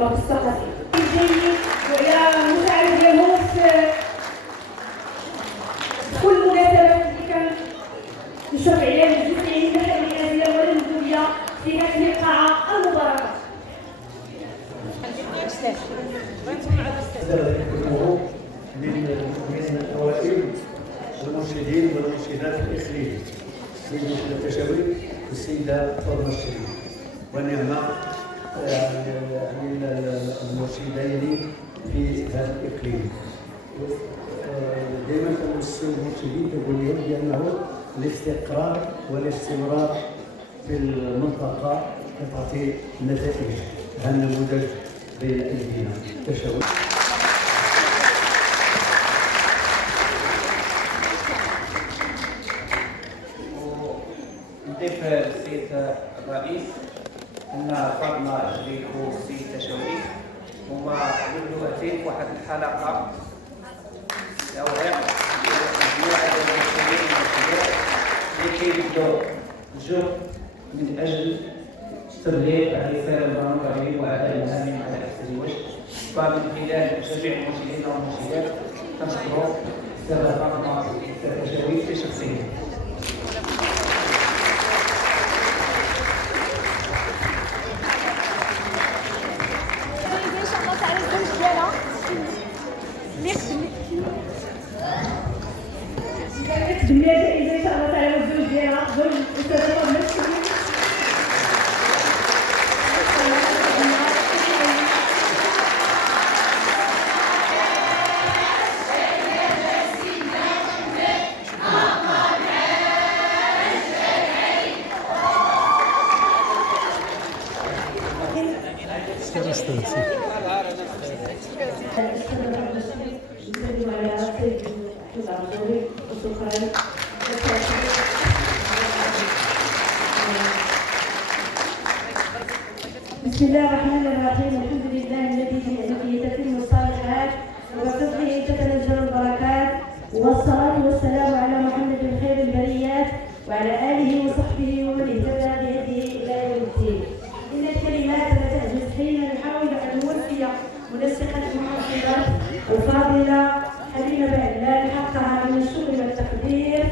المركز الثقافي الجيد وعلى المساعدة ديالهم في كل المناسبات اللي كنشوف عليها الجزئيين الحيوية والندوية في هذه القاعة المباركة. من الأوائل المرشدين والمرشدات الإقليميين السيد التشاوي والسيدة فاطمة الشريف ونعم المرشدين في هذا الإقليم. دائما كنوصي المرشدين كنقول لهم بأنه الاستقرار والاستمرار في المنطقة تعطي نتائج. هذا النموذج بين أيدينا. تشاوي. نضيف السيد الرئيس أن فاطمة الشريف والسيد تشاوي هما مبدوعتين في واحد الحلقة الأوراق مجموعة ديال المرشدين والمرشدات اللي كيبذلوا الجهد من أجل تبليغ الرسالة البرلمانية وأداء المهام على أحسن وجه. فمن خلال جميع المرشدين والمرشدات كنشكروا السيدة فاطمة التشاوي في شخصيته. بالنسبه ان شاء الله تعالى الزوج ديالها زوج الاستاذه فاطمه الشريف. بسم الله الرحمن الرحيم. الحمد لله الذي بنعمته تتم الصالحات وبفضله تتنزل البركات، والصلاة والسلام على محمد خير البريات وعلى آله وصحبه ومن اهتدى بهديه إلى يوم الدين. إن الكلمات لتعجز حين نحاول أن نوفي منسقة المحافظات الفاضلة حليمة بهلال حقها من الشكر والتقدير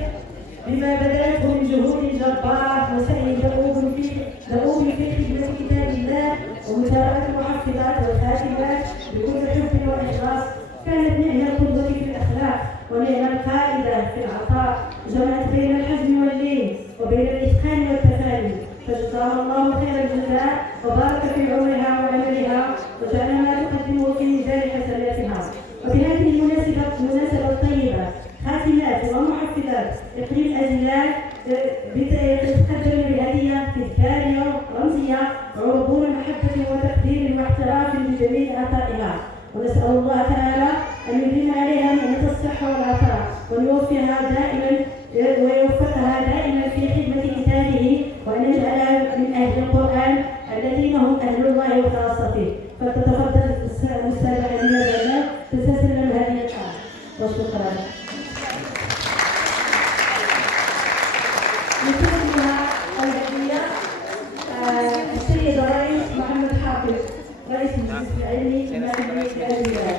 بما بذلته من جهود جبار وسعي دؤوب في خدمة كتاب الله ومتابعة المحفظات والخاتمات بكل حب وإخلاص. كانت نعمة القدوة في الأخلاق ونعمة القائدة في العطاء، جمعت بين الحزم واللين وبين الإتقان والتفاني، فجزاها الله خير الجزاء وبارك في عمرها وعملها وجعل ما تقدمه في ميزان حسناتها. وبهذه المناسبة الطيبة خاتمات ومحفظات إقليم الأجيال تقدم بهدية تذكارية رمزية عبور محبة وتقدير واحتراف بجميع عطائها، ونسأل الله تعالى أن يديم عليها نعمة الصحة والعطاء ويوفقها دائما في خدمة كتابه، وأن يجعلها من أهل القرآن الذين هم أهل الله وخاصته. فتتفضل الأستاذة حليمة بهلال تستلم هذه القاعة وشكرا. نتمنى الهدية السيد الرئيس محمد حافظ رئيس المجلس العلمي لمعهد الأجيال.